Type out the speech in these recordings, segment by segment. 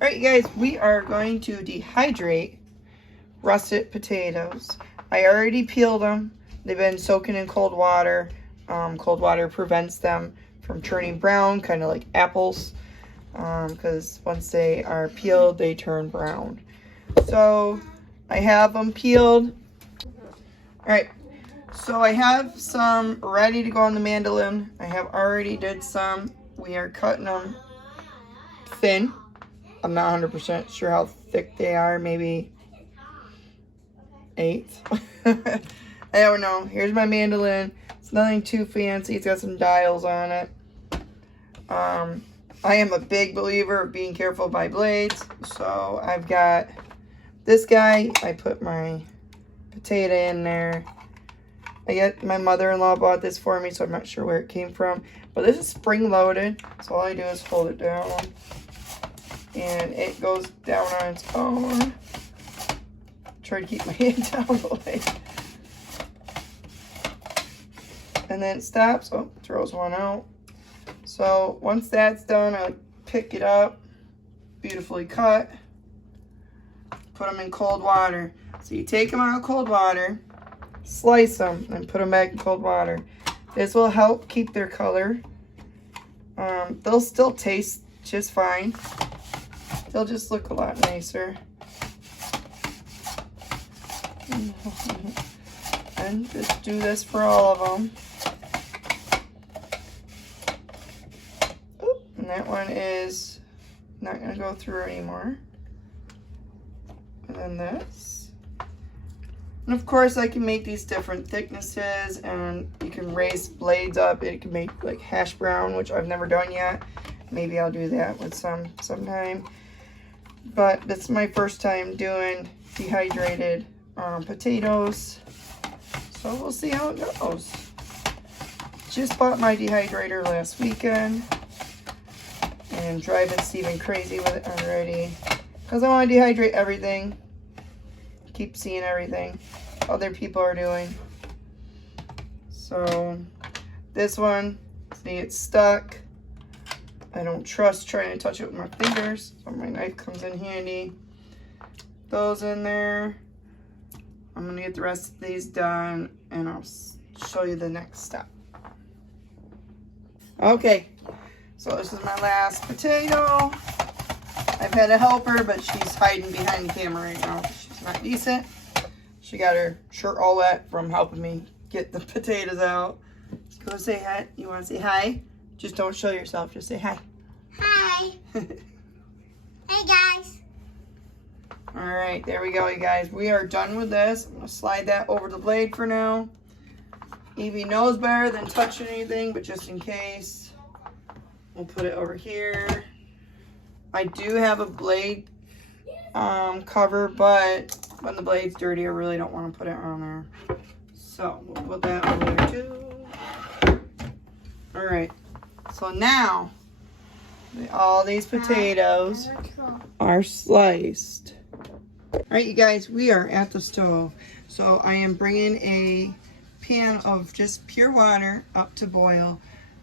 Alright, you guys, we are going to dehydrate russet potatoes. I already peeled them. They've been soaking in cold water. Cold water prevents them from turning brown, kind of like apples, because once they are peeled, they turn brown. So I have them peeled. Alright, so I have some ready to go on the mandolin. I have already did some. We are cutting them thin. I'm not 100% sure how thick they are, maybe 1/8. I don't know. Here's my mandolin. It's nothing too fancy. It's got some dials on it. I am a big believer of being careful by blades. So I've got this guy. I put my potato in there. My mother-in-law bought this for me, so I'm not sure where it came from. But this is spring-loaded. So all I do is hold it down. And it goes down on its own. Try to keep my hand down the way. And then it stops. Oh, throws one out. So once that's done, I pick it up, beautifully cut, put them in cold water. So you take them out of cold water, slice them, and put them back in cold water. This will help keep their color. They'll still taste just fine. They'll just look a lot nicer. And just do this for all of them. Oop, and that one is not going to go through anymore. And then this. And of course I can make these different thicknesses, and you can raise blades up. It can make like hash brown, which I've never done yet. Maybe I'll do that with sometime. But this is my first time doing dehydrated potatoes. So we'll see how it goes. Just bought my dehydrator last weekend. And I'm driving Steven crazy with it already. Because I want to dehydrate everything. Keep seeing everything other people are doing. So this one, see, it's stuck. I don't trust trying to touch it with my fingers, so my knife comes in handy. Those in there. I'm going to get the rest of these done, and I'll show you the next step. Okay, so this is my last potato. I've had a helper, but she's hiding behind the camera right now. She's not decent. She got her shirt all wet from helping me get the potatoes out. Let's go say hi. You want to say hi? Just don't show yourself. Just say hi. Hi. Hey, guys. All right, there we go, you guys. We are done with this. I'm going to slide that over the blade for now. Evie knows better than touching anything, but just in case, we'll put it over here. I do have a blade cover, but when the blade's dirty, I really don't want to put it on there. So we'll put that over there too. All right. So now, all these potatoes are sliced. All right, you guys, we are at the stove. So I am bringing a pan of just pure water up to boil,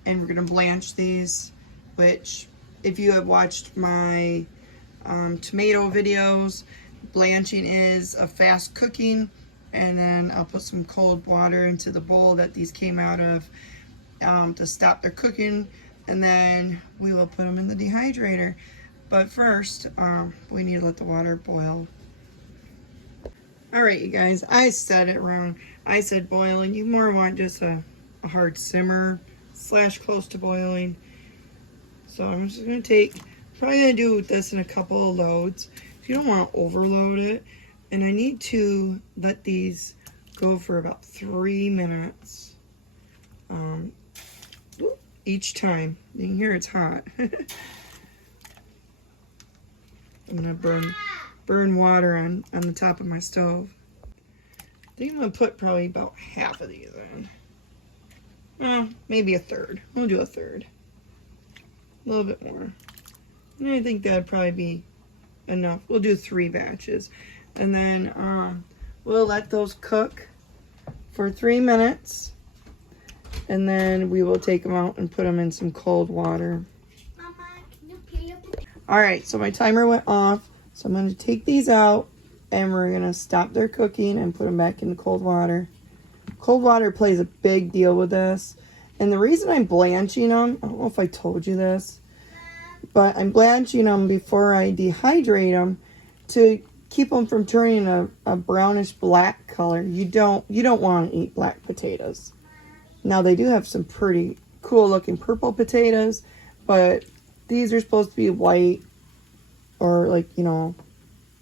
and we're going to blanch these, which if you have watched my tomato videos, blanching is a fast cooking, and then I'll put some cold water into the bowl that these came out of to stop their cooking, and then we will put them in the dehydrator. But first, we need to let the water boil. All right, you guys, I said it wrong. I said boiling. You more want just a hard simmer / close to boiling. So I'm just going to take, probably going to do this in a couple of loads. You don't want to overload it. And I need to let these go for about 3 minutes each time. You can hear it's hot. I'm going to burn water on the top of my stove. I think I'm going to put probably about half of these in. Well, maybe a third. We'll do a third. A little bit more. And I think that'd probably be enough. We'll do 3 batches. And then we'll let those cook for 3 minutes. And then we will take them out and put them in some cold water. Mama, can you peel your potato? All right, so my timer went off. So I'm going to take these out and we're going to stop their cooking and put them back in the cold water. Cold water plays a big deal with this. And the reason I'm blanching them, I don't know if I told you this, but I'm blanching them before I dehydrate them to keep them from turning a brownish black color. You don't want to eat black potatoes. Now they do have some pretty cool looking purple potatoes, but these are supposed to be white or like, you know,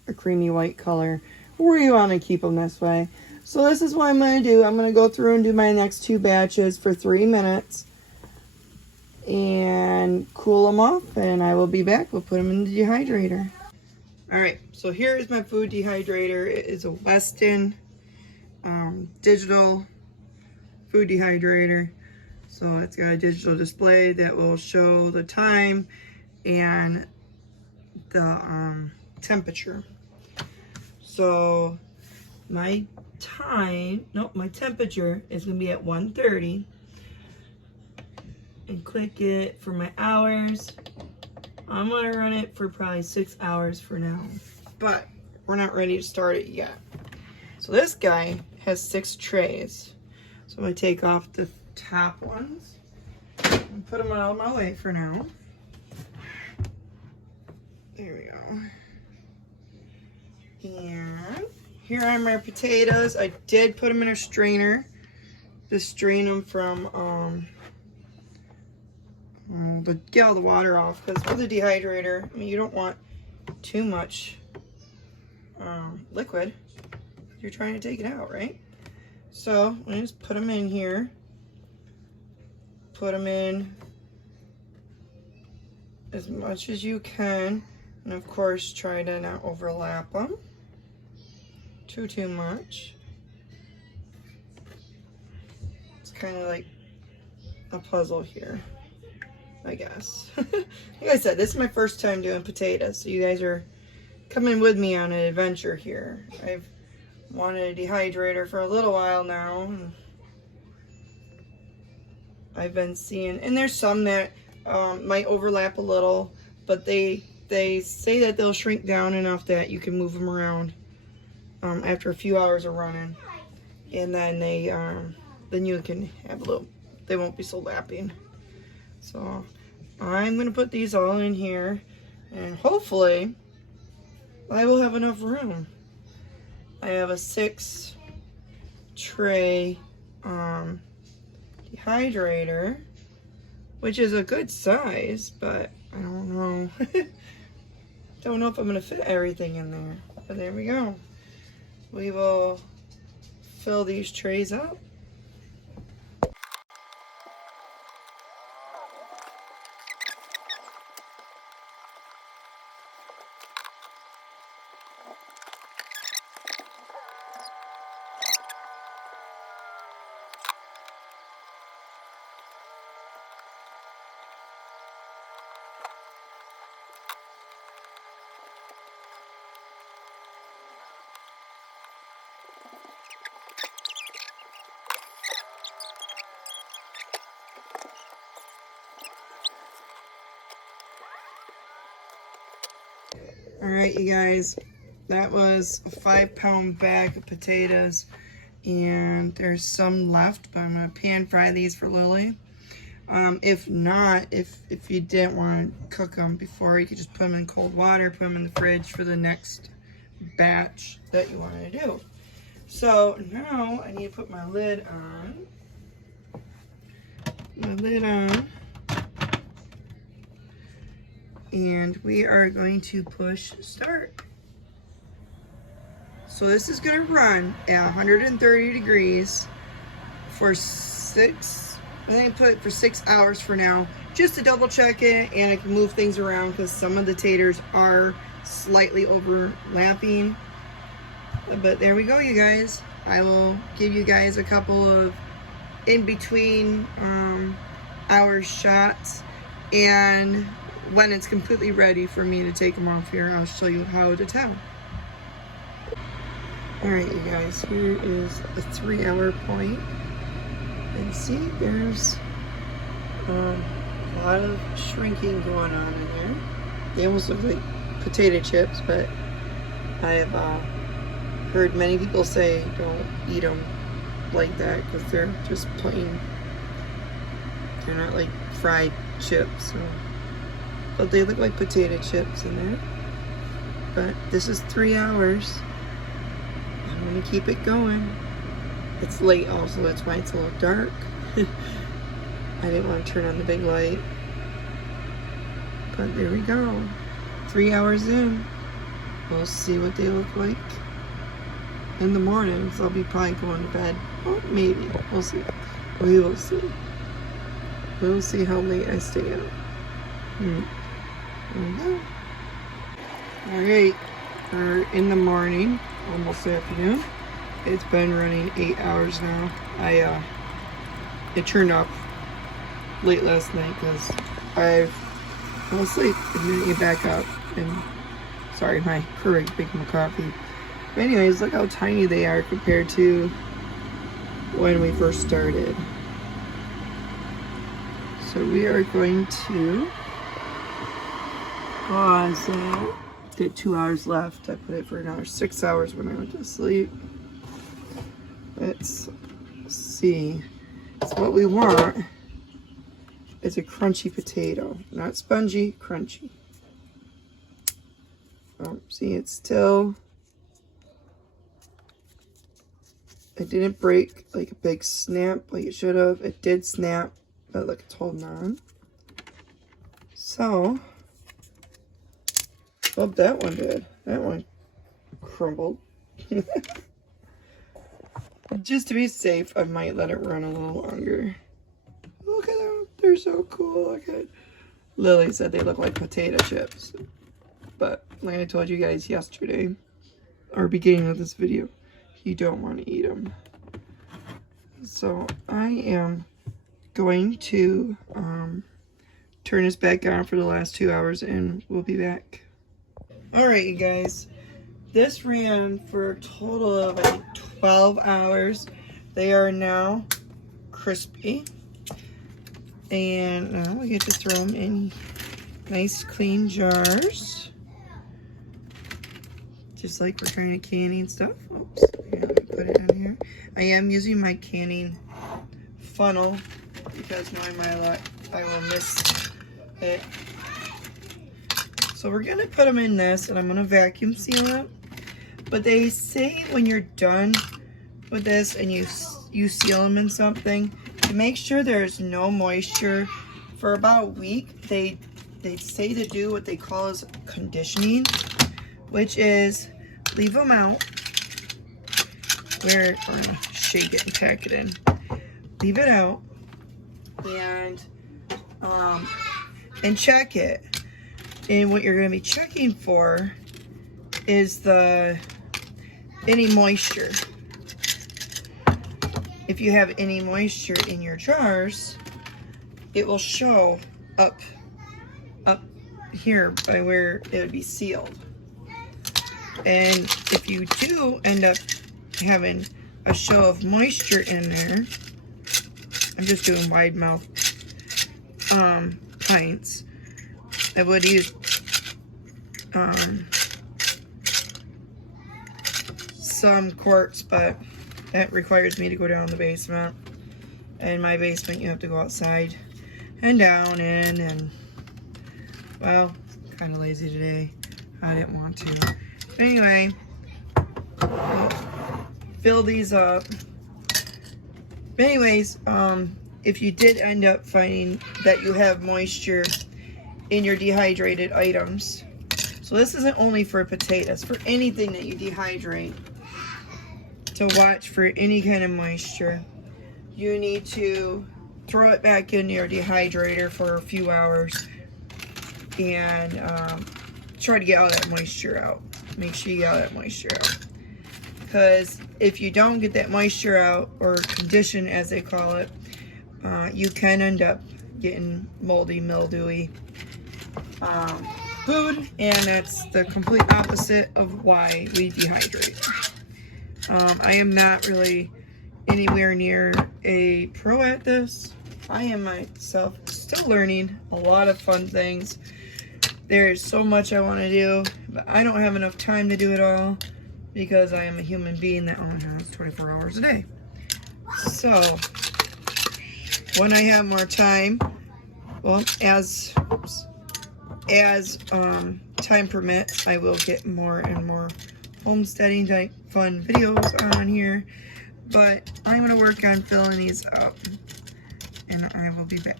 a creamy white color. Where you want to keep them this way. So this is what I'm going to do. I'm going to go through and do my next 2 batches for 3 minutes and cool them off, and I will be back. We'll put them in the dehydrator. All right, so here is my food dehydrator. It is a Weston Digital food dehydrator. So it's got a digital display that will show the time and the temperature. So my temperature is going to be at 1:30. And click it for my hours. I'm going to run it for probably 6 hours for now. But we're not ready to start it yet. So this guy has 6 trays. So I'm going to take off the top ones and put them out of my way for now. There we go. And here are my potatoes. I did put them in a strainer to strain them from get all the water off, because with a dehydrator, I mean, you don't want too much liquid. You're trying to take it out, right? So I just put them in here. Put them in as much as you can, and of course try to not overlap them too much. It's kind of like a puzzle here, I guess. Like I said, this is my first time doing potatoes, so you guys are coming with me on an adventure here. I've wanted a dehydrator for a little while now. And I've been seeing, and there's some that might overlap a little, but they say that they'll shrink down enough that you can move them around after a few hours of running, and then then you can have a little, they won't be so lapping. So I'm gonna put these all in here, and hopefully I will have enough room. I have a 6 tray dehydrator, which is a good size, but I don't know. Don't know if I'm gonna fit everything in there, but there we go. We will fill these trays up. All right, you guys, that was a 5-pound bag of potatoes, and there's some left, but I'm gonna pan fry these for Lily. If not, if you didn't want to cook them before, you could just put them in cold water, put them in the fridge for the next batch that you want to do. So now I need to put my lid on. And we are going to push start. So this is going to run at 130 degrees for I'm going to put it for 6 hours for now, just to double check it, and I can move things around because some of the taters are slightly overlapping. But there we go, you guys. I will give you guys a couple of in between hour shots, and when it's completely ready for me to take them off here, I'll show you how to tell. Alright, you guys, here is the 3-hour point. And see, there's a lot of shrinking going on in there. They almost look like potato chips, but I have heard many people say don't eat them like that because they're just plain. They're not like fried chips. So. But they look like potato chips in there. But this is 3 hours. I'm gonna keep it going. It's late also, that's why it's a little dark. I didn't want to turn on the big light. But there we go. 3 hours in. We'll see what they look like in the mornings. I'll be probably going to bed. Oh, maybe. We'll see. We will see. We'll see how late I stay up. Alright. We're in the morning. Almost afternoon. It's been running 8 hours now. It turned off late last night because I fell asleep and didn't get back up. And sorry, my Keurig making my coffee. But anyways, look how tiny they are compared to when we first started. So we are going to pause. Get 2 hours left. I put it for another 6 hours when I went to sleep. Let's see. So what we want is a crunchy potato. Not spongy, crunchy. Oh, see, it's still... It didn't break like a big snap like it should have. It did snap, but look, it's holding on. So... Oh, that one did. That one crumbled. Just to be safe, I might let it run a little longer. Look at them. They're so cool. Look at it. Lily said they look like potato chips. But like I told you guys yesterday, or beginning of this video, you don't want to eat them. So I am going to turn this back on for the last 2 hours and we'll be back. Alright, you guys, this ran for a total of, I think, 12 hours. They are now crispy. And now we get to throw them in nice, clean jars. Just like we're trying to canning stuff. Oops, yeah, let me put it in here. I am using my canning funnel because knowing my luck, I will miss it. So we're going to put them in this, and I'm going to vacuum seal it. But they say when you're done with this and you seal them in something, to make sure there's no moisture for about a week, they say to do what they call as conditioning, which is leave them out. We're going to shake it and pack it in. Leave it out and check it. And what you're going to be checking for is any moisture. If you have any moisture in your jars, it will show up here by where it would be sealed. And if you do end up having a show of moisture in there, I'm just doing wide mouth pints. I would use some quarts, but that requires me to go down the basement. And my basement, you have to go outside and down in, and well, kind of lazy today. I didn't want to. But anyway, we'll fill these up. But anyways, if you did end up finding that you have moisture in your dehydrated items. So this isn't only for potatoes, for anything that you dehydrate. To watch for any kind of moisture. You need to throw it back into your dehydrator for a few hours and try to get all that moisture out. Make sure you get all that moisture out. Because if you don't get that moisture out, or condition as they call it, you can end up getting moldy, mildewy food, and that's the complete opposite of why we dehydrate. I am not really anywhere near a pro at this. I am myself still learning a lot of fun things. There is so much I want to do, but I don't have enough time to do it all because I am a human being that only has 24 hours a day. So, when I have more time, well, as time permits, I will get more and more homesteading type fun videos on here. But I'm going to work on filling these up, and I will be back.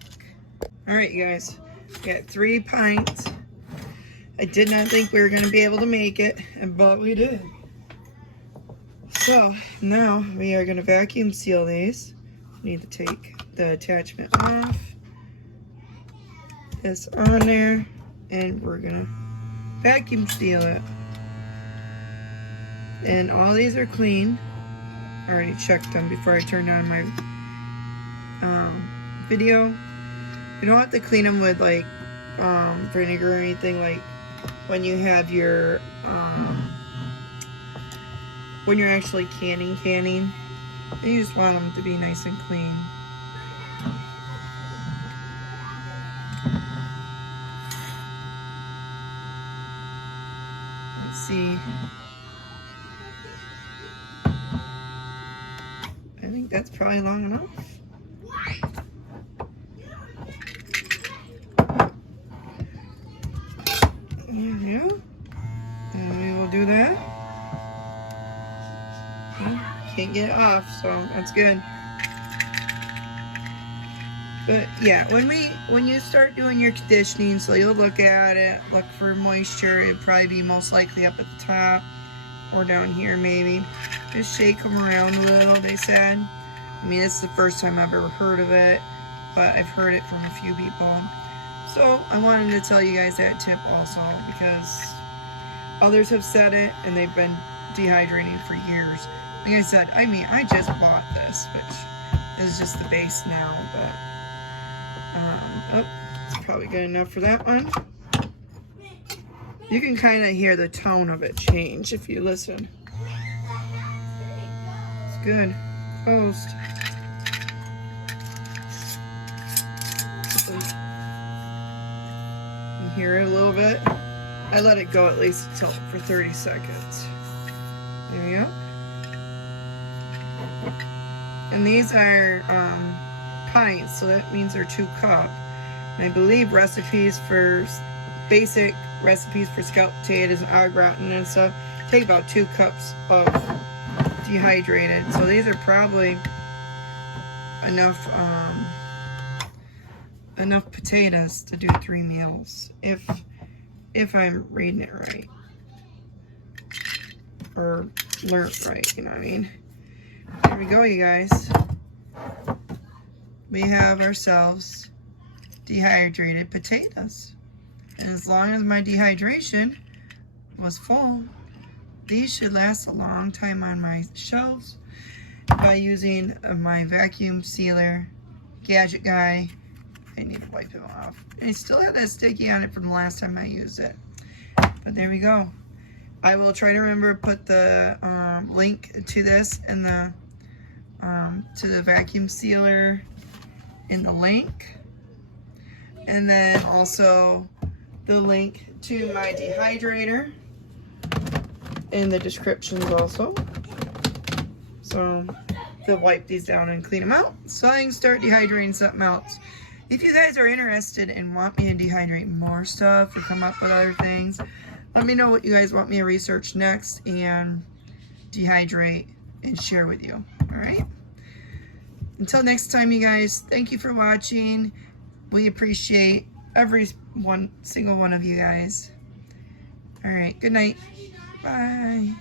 Alright, you guys, we got 3 pints. I did not think we were going to be able to make it, but we did. So, now we are going to vacuum seal these. Need to take the attachment off. This on there, and we're going to vacuum seal it. And all these are clean. I already checked them before I turned on my video. You don't have to clean them with like vinegar or anything, like when you have your when you're actually canning. You just want them to be nice and clean. Let's see. I think that's probably long enough. Yeah. And we will do that. Can't get it off, so that's good. But yeah, when you start doing your conditioning, so you'll look at it, look for moisture. It'll probably be most likely up at the top or down here maybe. Just shake them around a little, they said. I mean, it's the first time I've ever heard of it, but I've heard it from a few people. So I wanted to tell you guys that tip also, because others have said it and they've been dehydrating for years. Like I said, I mean, I just bought this, which is just the base now, but oh, it's probably good enough for that one. You can kind of hear the tone of it change if you listen. It's good. Closed. You hear it a little bit. I let it go at least until for 30 seconds. There you go. And these are pints, so that means they're 2 cups. And I believe basic recipes for scalp potatoes and au gratin and stuff take about 2 cups of dehydrated. So these are probably enough potatoes to do 3 meals if I'm reading it right or learnt right, you know what I mean. There we go, you guys. We have ourselves dehydrated potatoes. And as long as my dehydration was full, these should last a long time on my shelves by using my vacuum sealer gadget guy. I need to wipe him off. And I still have that sticky on it from the last time I used it. But there we go. I will try to remember to put the link to this and to the vacuum sealer in the link. And then also the link to my dehydrator in the descriptions also. So they'll wipe these down and clean them out so I can start dehydrating something else. If you guys are interested and want me to dehydrate more stuff or come up with other things, let me know what you guys want me to research next and dehydrate and share with you. Alright? Until next time, you guys, thank you for watching. We appreciate every single one of you guys. Alright, good night. Bye.